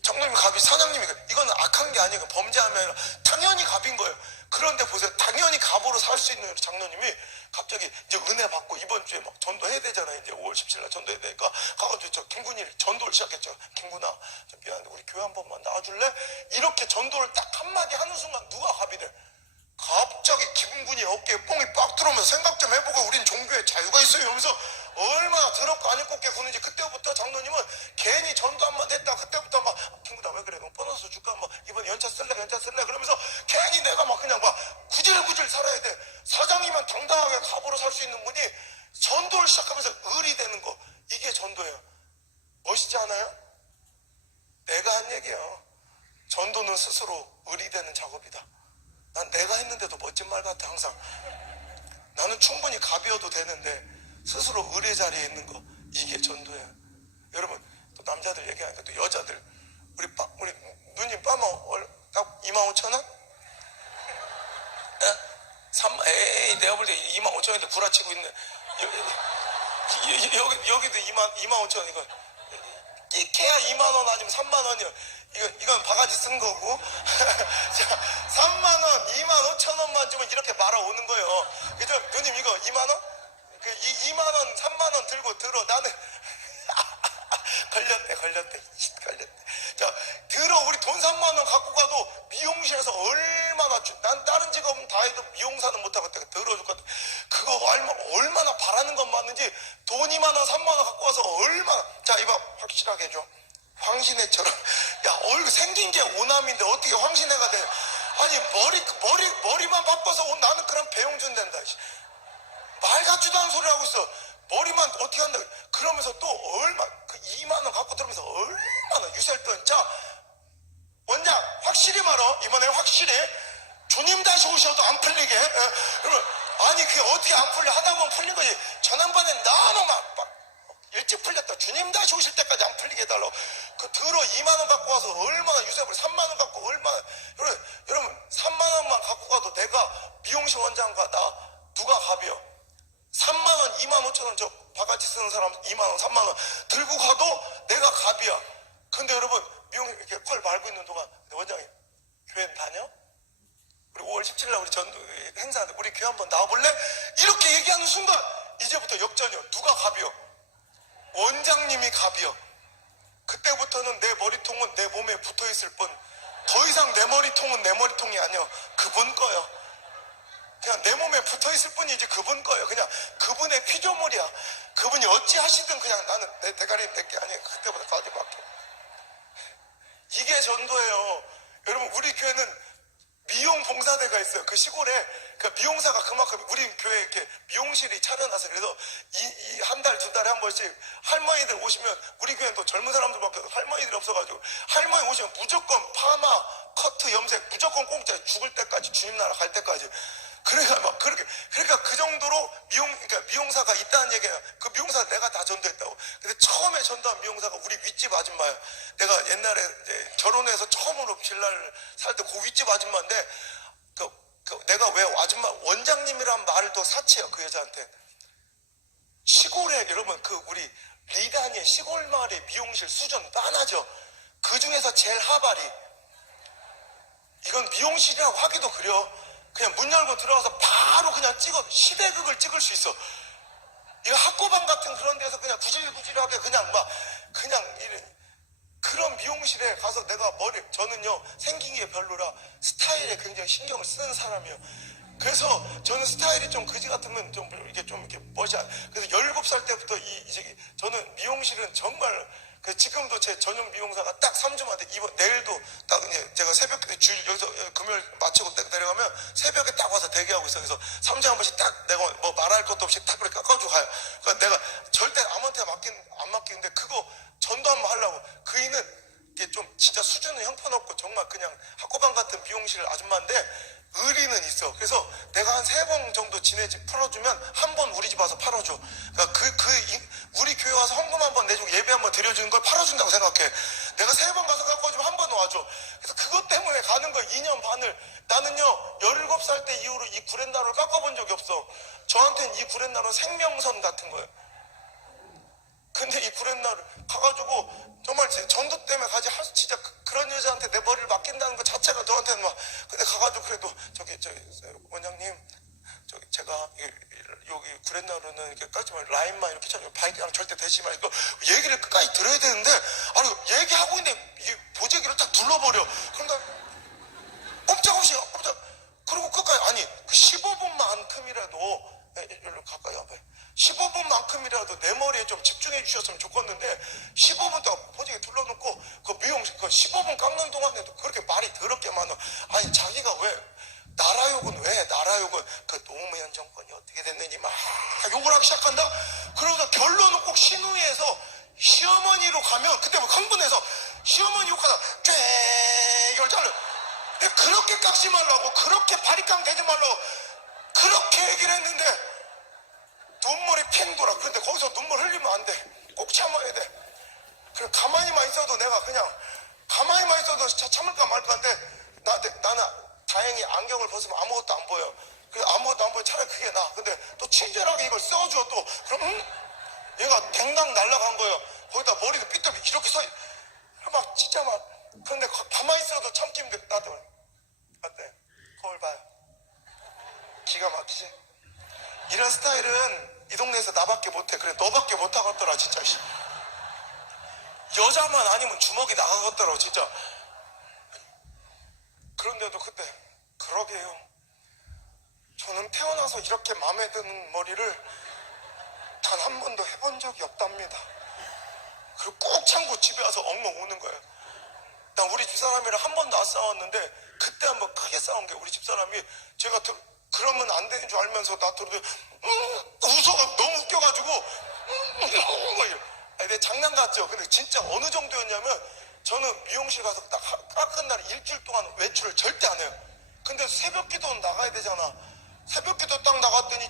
장로님이 갑이 사장님이 이건 악한 게 아니에요. 범죄함이 아니라 당연히 갑인 거예요. 그런데 보세요. 당연히 갑으로 살 수 있는 장로님이 갑자기 이제 은혜 받고 이번 주에 막 전도해야 되잖아요. 이제 5월 17일 날 전도해야 되니까 가가지고 저 김군이 전도를 시작했죠. 김군아 미안한데 우리 교회 한 번만 나와줄래? 이렇게 전도를 딱 한마디 하는 순간 누가 갑이 돼? 갑자기 김군이 어깨에 뽕이 빡 들어오면서 생각 좀 해보고 우린 종교에 자유가 있어요 이러면서 얼마나 더럽고 안 입고 구는지 그때부터 장로님은 괜히 전도 한번 했다 그때부터 막 김군아 왜 그래? 너 보너스 줄까? 뭐 이번에 연차 쓸래 그러면서 괜히 내가 막 그냥 막 구질구질 살아야 돼. 사장이면 당당하게 갑으로 살 수 있는 분이 전도를 시작하면서 을이 되는 거 이게 전도예요. 멋있지 않아요? 내가 한 얘기예요. 전도는 스스로 을이 되는 작업이다. 난 내가 했는데도 멋진 말 같아 항상. 나는 충분히 갑이어도 되는데 스스로 을의 자리에 있는 거 이게 전도야. 여러분 또 남자들 얘기하니까 또 여자들 우리 누님 빠마 딱 25,000원? 예? 3만 에이 내가 볼 때 25,000원인데 구라치고 있네. 여기도 25,000원 이거 이케아 2만원 아니면 3만원이요. 이건 바가지 쓴 거고. 자, 3만원, 25,000원만 주면 이렇게 말아오는 거예요. 그죠? 누님 이거 2만원? 2만원, 3만원 들어. 나는. 걸렸대. 자, 우리 돈 3만원 갖고 가도 미용실에서 얼마나 난 다른 직업은 다 해도 미용사는 못하고 들어줄 것 같아. 그거 얼마나 바라는 것 맞는지 돈 2만원, 3만원 갖고 와서 얼마나. 자, 이봐, 확실하게 해줘. 황신혜처럼. 야, 얼굴 생긴 게 오남인데 어떻게 황신혜가 돼? 아니, 머리만 바꿔서 나는 그럼 배용준 된다. 말 같지도 않은 소리 하고 있어. 머리만 어떻게 한다. 그러면서 또 그 2만원 갖고 들으면서 얼마나 유셀던. 자, 원장, 확실히 말어. 이번에 확실히. 주님 다시 오셔도 안 풀리게. 그러면, 아니, 그게 어떻게 안 풀려? 하다 보면 풀린 거지. 지난번에 너무 막 일찍 풀렸다. 주님 다시 오실 때까지 안 풀리게 해달라고. 그 2만원 갖고 와서 얼마나 유세벌 3만원 갖고 얼마나. 여러분 3만원만 갖고 가도 내가 미용실 원장과 나 누가 갑이요? 3만원 25,000원 저 바가지 쓰는 사람 2만원 3만원 들고 가도 내가 갑이야. 근데 여러분 미용실 이렇게 컬 말고 있는 동안 원장님 교회 다녀? 우리 5월 17일 우리 전도 행사하는데 우리 교회 한번 나와볼래? 이렇게 얘기하는 순간 이제부터 역전이요. 누가 갑이요? 원장님이 갑이요. 그때부터는 내 머리통은 내 몸에 붙어있을 뿐 더 이상 내 머리통은 내 머리통이 아니요. 그분 거요. 그냥 내 몸에 붙어있을 뿐이지 그분 거예요. 그냥 그분의 피조물이야. 그분이 어찌 하시든 그냥 나는 내 대가리는 내게 아니에요. 그때부터 까지밖에. 이게 전도예요. 여러분 우리 교회는 미용 봉사대가 있어요. 그 시골에 그 미용사가 그만큼 우리 교회에 이렇게 미용실이 차려놔서 그래서 이 한 달, 두 달에 한 번씩 할머니들 오시면 우리 교회는 또 젊은 사람들밖에 할머니들이 없어가지고 할머니 오시면 무조건 파마, 커트, 염색 무조건 공짜 죽을 때까지 주님 나라 갈 때까지. 그러니까 그 정도로 그러니까 미용사가 있다는 얘기예요. 그 미용사 내가 다 전도했다고. 근데 처음에 전도한 미용사가 우리 윗집 아줌마예요. 내가 옛날에 이제 결혼해서 처음으로 신라를 살 때 그 윗집 아줌마인데 내가 왜 아줌마 원장님이란 말을 또 사치해요. 그 여자한테. 시골에 여러분 우리 리단의 시골 마을의 미용실 수준 빤하죠. 그 중에서 제일 하발이, 이건 미용실이라고 하기도 그려. 그냥 문 열고 들어가서 바로 그냥 시대극을 찍을 수 있어. 이거 학고방 같은 그런 데서 그냥 구질구질하게 그냥 그런 미용실에 가서 내가 저는요, 생긴 게 별로라 스타일에 굉장히 신경을 쓰는 사람이에요. 그래서 저는 스타일이 좀 그지 같으면 이렇게 멋이 그래서 17살 때부터 저는 미용실은 정말, 지금도 제 전용 미용사가 딱 3주마다 내일도 딱 이제 제가 새벽에 여기서 금요일 마치고 내려가면 새벽에 딱 와서 대기하고 있어. 그래서 3주에 한 번씩 딱 내가 뭐 말할 것도 없이 딱 그렇게 깎아주고 가요. 그러니까 내가 절대 아무한테 안 맡기는데 그거 전도 한번 하려고. 그이는 이게 좀 진짜 수준은 형편없고 정말 그냥 학고방 같은 미용실 아줌마인데 의리는 있어. 그래서 내가 한 3번 정도 지네 집 풀어주면 한 번 우리 집 와서 팔아줘. 그러니까 우리 교회 와서 헌금 한 번 내주고 예배 한 번 드려주는 걸 팔아준다고 생각해. 내가 3번 가서 깎아주면 한 번 와줘. 그래서 그것 때문에 가는 거야. 2년 반을. 나는요, 17살 때 이후로 이 구렛나루를 깎아본 적이 없어. 저한테는 이 구렛나루는 생명선 같은 거예요. 근데 이 구렛나루 가가지고 정말 전도 때문에 진짜 그런 여자한테 내 머리를 맡긴다는 것 자체가 저한테는 막. 근데 가가지고 그래도 저기 원장님, 제가 여기 구렛나루는 이렇게 까지만 라인만 이렇게 바이크랑 절대 대지 말고 얘기를 끝까지 들어야 되는데, 아니 얘기하고 있는데 이게 보재기를 딱 눌러버려. 그러니까 꼼짝없이 그리고 끝까지, 아니 그 15분만큼이라도 여기로 가까이 와봐요. 15분만큼이라도 내 머리에 좀 집중해 주셨으면 좋겠는데 15분 동안 보지게 둘러놓고 그 미용실 15분 깎는 동안에도 그렇게 말이 더럽게 많아. 아니 자기가 왜 나라 욕은 그 노무현 정권이 어떻게 됐는지 막 욕을 하기 시작한다. 그러고서 결론은 꼭 신우이에서 시어머니로 가면 그때 막 흥분해서 시어머니 욕하다 쫙 이걸 잘라. 그렇게 깎지 말라고, 그렇게 바리깡 대지 말라고 그렇게 얘기를 했는데 눈물이 핑 돌아. 그런데 거기서 눈물 흘리면 안 돼. 꼭 참아야 돼. 그래 가만히만 있어도 내가 그냥 가만히만 있어도 참을까 말까인데 나는 다행히 안경을 벗으면 아무것도 안 보여. 그래서 아무것도 안 보여. 차라리 그게 나아. 근데 또 친절하게 이걸 써줘 또. 그럼 얘가 댕당 날아간 거예요. 거기다 머리도 삐뚤 이렇게 막 진짜 막. 그런데 가만히 있어도 참기 힘들어. 나도 어때? 거울 봐요. 기가 막히지? 이런 스타일은 이 동네에서 나밖에 못해. 그래 너밖에 못하겠더라 진짜. 여자만 아니면 주먹이 나가겠더라 진짜. 그런데도 그때 그러게요. 저는 태어나서 이렇게 마음에 드는 머리를 단 한 번도 해본 적이 없답니다. 그리고 꼭 참고 집에 와서 엉엉 우는 거예요. 난 우리 집사람이랑 한 번도 안 싸웠는데 그때 한번 크게 싸운 게, 우리 집사람이 제가 그러면 안 되는 줄 알면서 나한테 웃어가 너무 웃겨가지고 내 장난 같죠? 근데 진짜 어느 정도였냐면 저는 미용실 가서 딱 깎은 날 일주일 동안 외출을 절대 안 해요. 근데 새벽 기도는 나가야 되잖아. 새벽 기도 딱 나갔더니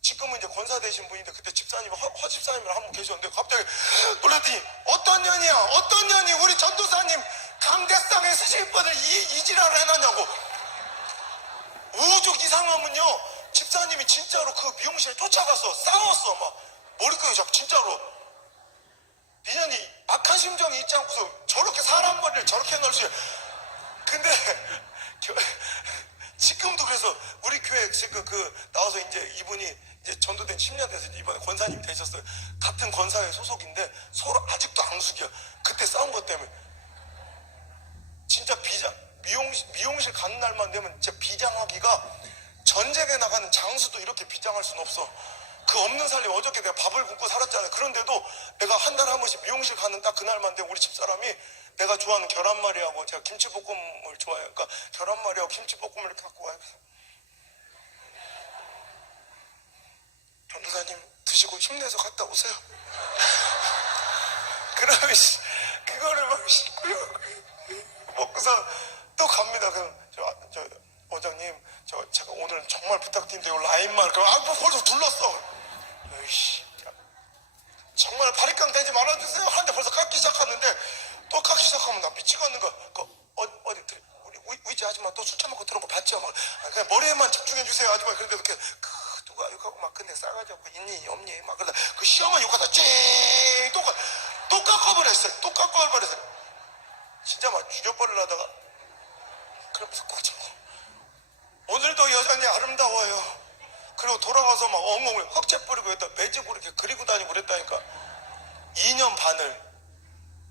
지금은 이제 권사 되신 분인데 그때 집사님 허 집사님이랑 한 분 계셨는데 갑자기 놀랐더니 어떤 년이 우리 전도사님 강대상에 쓰실 분을 이 지랄을 해놨냐고. 오죽 이상하면요, 집사님이 진짜로 그 미용실에 쫓아가서 싸웠어. 막 머리끄이 잡고 진짜로. 니년이 악한 심정이 있지 않고서 저렇게 사람 머리를 저렇게 넣을지. 근데 지금도 그래서 우리 교회 지금 나와서 이제 이분이 이제 전도된 10년 돼서 이번에 권사님 되셨어요. 같은 권사회 소속인데 서로 아직도 앙숙이야. 그때 싸운 것 때문에. 진짜 미용실 가는 날만 되면 진짜 비장하기가, 전쟁에 나가는 장수도 이렇게 비장할 수는 없어. 그 없는 살림. 어저께 내가 밥을 굶고 살았잖아요. 그런데도 내가 한 달에 한 번씩 미용실 가는 딱 그날만 되면 우리 집사람이 내가 좋아하는 계란말이하고, 제가 김치볶음을 좋아해요. 그러니까 계란말이하고 김치볶음을 이렇게 갖고 와요. 전도사님 드시고 힘내서 갔다 오세요. 그러면 그거를 막 씻고요. 먹고서 또 갑니다. 그럼 저 원장님, 제가 오늘 정말 부탁드린데요. 라인만. 그럼 뭐 벌써 둘렀어. 에이씨, 정말 바리깡 대지 말아주세요. 하는데 벌써 깎기 시작하는데, 또 깎기 시작하면 나 미치겠는 거. 어디 우리 위지 아줌마 또 술 처먹고 들어온 거 봤죠? 막 그냥 머리에만 집중해 주세요 아줌마. 그런데 이렇게 누가 욕하고 막, 근데 싸가지 없고 있니 없니 막 그러다 그 시어머니 욕하다 또 깎아버렸어요. 또 깎아버렸어요. 진짜 막 죽여버리려다가 그러면서 꼭 참고 오늘도 여전히 아름다워요. 그리고 돌아가서 막 엉엉을 흑채 뿌리고 했다 매직으로 이렇게 그리고 다니고 그랬다니까. 2년 반을.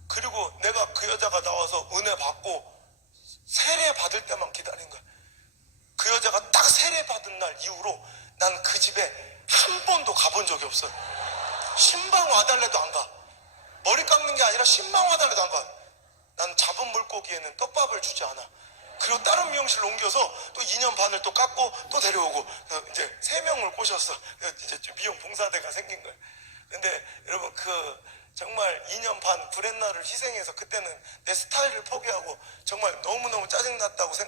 그리고 내가 그 여자가 나와서 은혜 받고 세례 받을 때만 기다린 거야. 그 여자가 딱 세례 받은 날 이후로 난 그 집에 한 번도 가본 적이 없어요. 신방 와달래도 안 가. 머리 깎는 게 아니라 신방 와달래도 안 가. 난 잡은 물고기에는 떡밥을 주지 않아. 그리고 다른 미용실로 옮겨서 또 2년 반을 또 깎고 또 데려오고 이제 3명을 꼬셨어. 이제 미용 봉사대가 생긴 거야. 근데 여러분 정말 2년 반 브랜나를 희생해서 그때는 내 스타일을 포기하고 정말 너무너무 짜증났다고 생각